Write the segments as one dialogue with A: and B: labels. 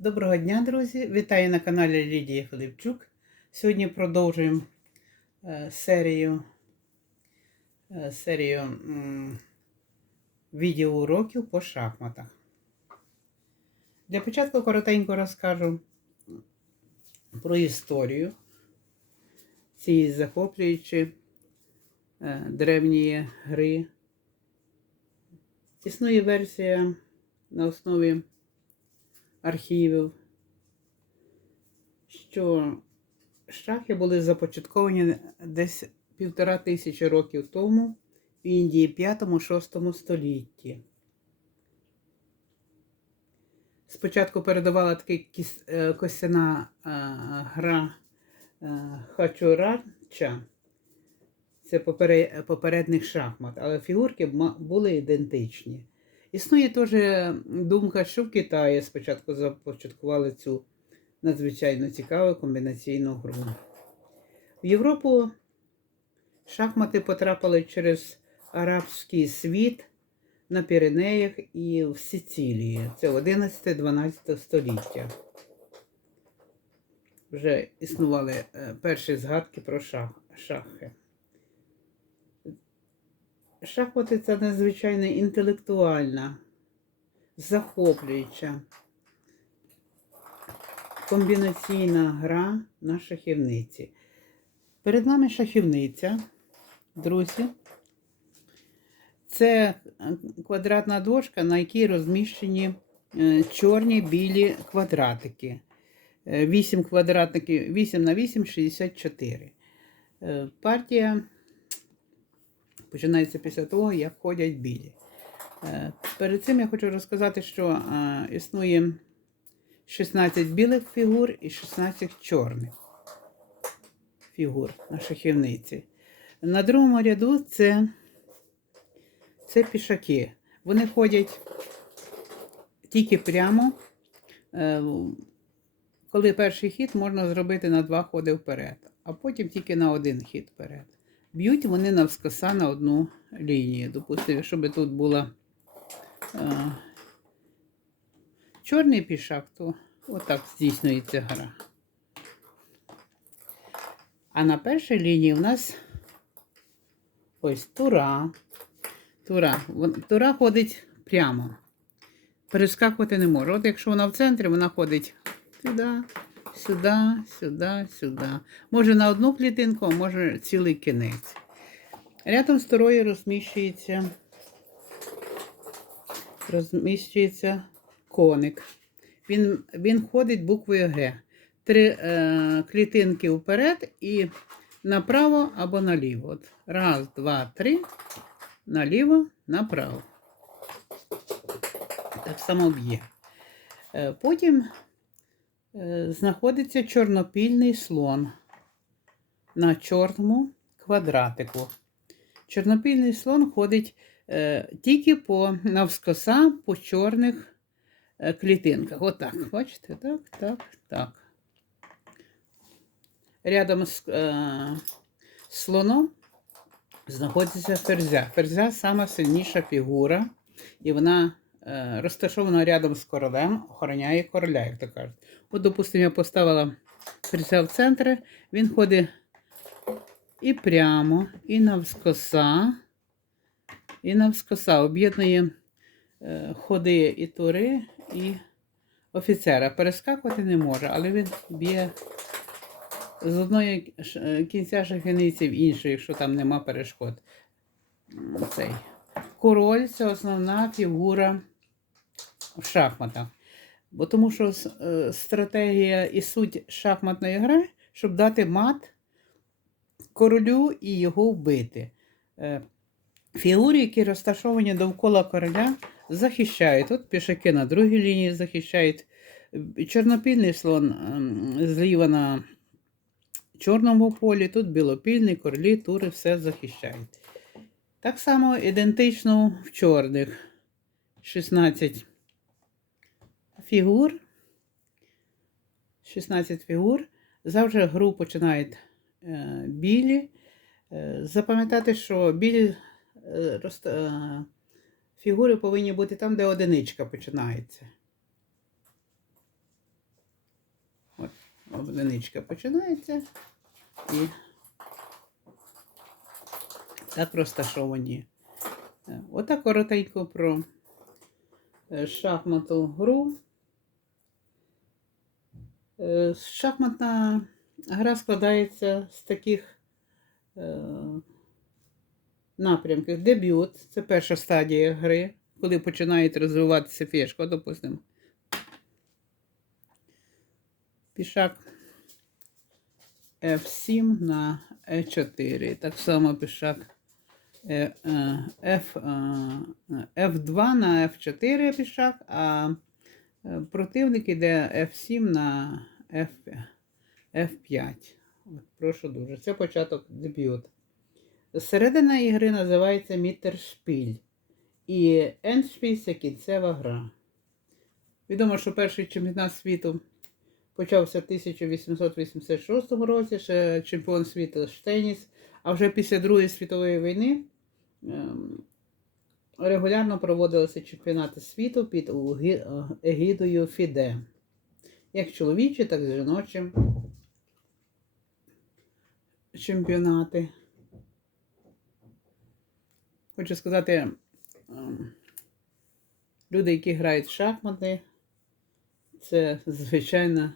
A: Доброго дня, друзі! Вітаю на каналі Лідія Филипчук. Сьогодні продовжуємо е, серію, е, серію відеоуроків по шахматах. Для початку коротенько розкажу про історію цієї захоплюючої е, древньої гри. Існує версія на основі архівів, що шахи були започатковані десь півтора тисячі років тому в Індії 5-6 столітті. Спочатку передавала така е, костяна е, гра е, Хачурача. Це попере- попередник шахмат, але фігурки були ідентичні. Існує теж думка, що в Китаї спочатку започаткували цю надзвичайно цікаву комбінаційну гру. В Європу шахмати потрапили через арабський світ на Піренеях і в Сицилії. Це 11-12 століття. Вже існували е, перші згадки про шах, шахи. Шахмати це надзвичайно інтелектуальна, захоплююча, комбінаційна гра на шахівниці. Перед нами шахівниця, друзі. Це е, квадратна дошка, на якій розміщені е, чорні білі квадратики. 8 квадратиків, 8 на 8 64. Е, Партія починається після того, як ходять білі. Е, Перед цим я хочу розказати, що е, існує 16 білих фігур і 16 чорних фігур на шахівниці. На другому ряду це, це пішаки. Вони ходять тільки прямо. Е, Коли перший хід можна зробити на два ходи вперед, а потім тільки на один хід вперед. Б'ють вони навскоса на одну лінію. Допустимо, щоб тут була е, чорний пішак, то отак здійснюється гра. А на першій лінії у нас ось тура. Тура. Тура ходить прямо. Перескакувати не може. От якщо вона в центрі, вона ходить сюди, сюди, сюди, сюди. Може на одну клітинку, а може цілий кінець. Рядом з турою розміщується, розміщується коник. Він, він ходить буквою Г. Три е, клітинки вперед і направо або наліво. От раз, два, три. Наліво, направо. Так само б'є. Е, Потім знаходиться чорнопільний слон на чорному квадратику. Чорнопільний слон ходить е, тільки по навскоса по чорних е, клітинках. Отак. Бачите? Так, так, так. Рядом з е, слоном знаходиться ферзя. Ферзя сама сильніша фігура, і вона е, розташована рядом з королем, охороняє короля, як то кажуть. От, допустимо, я поставила ферзя в центр, він ходить і прямо, і навскоса, і навскоса. Об'єднує е, ходи і тури, і офіцера. Перескакувати не може, але він б'є з одної е, кінця шахівниці в іншу, якщо там нема перешкод. Цей. Король це основна фігура в шахматах. Бо тому що е, стратегія і суть шахматної гри, щоб дати мат королю і його вбити. Е, Фігури, які розташовані довкола короля, захищають. Тут пішаки на другій лінії захищають. Е, Чорнопільний слон ем, зліва на чорному полі, тут білопільний, королі, тури все захищають. Так само ідентично в чорних 16 фігур. 16 фігур. Завжди гру починають е, білі. Е, запам'ятати, що білі е, фігури повинні бути там, де одиничка починається. одиничка починається і так розташовані. Отак коротенько про шахматну гру. Е, Шахматна гра складається з таких е, напрямків. Дебют це перша стадія гри, коли починає розвиватися фішка, допустимо. Пішак F7 на E4. Так само пішак е, е, F, е, F2 на F4 пішак, а противник іде F7 на F, F5. От, прошу дуже. Це початок дебют. Середина ігри називається Міттершпіль. І Ендшпіль це кінцева гра. Відомо, що перший чемпіонат світу почався в 1886 році, ще чемпіон світу Штеніс, а вже після Другої світової війни ем, регулярно проводилися чемпіонати світу під егідою Фіде. Як чоловічі, так і жіночі чемпіонати. Хочу сказати, ем, люди, які грають в шахмати, це звичайно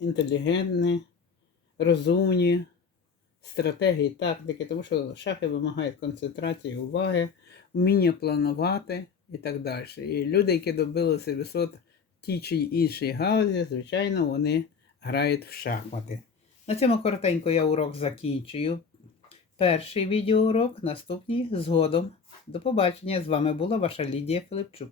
A: інтелігентні, розумні стратегії, тактики, тому що шахи вимагають концентрації, уваги, вміння планувати і так далі. І люди, які добилися висот в тій чи іншій галузі, звичайно, вони грають в шахмати. На цьому коротенько я урок закінчую. Перший відеоурок, наступний згодом. До побачення. З вами була ваша Лідія Филипчук.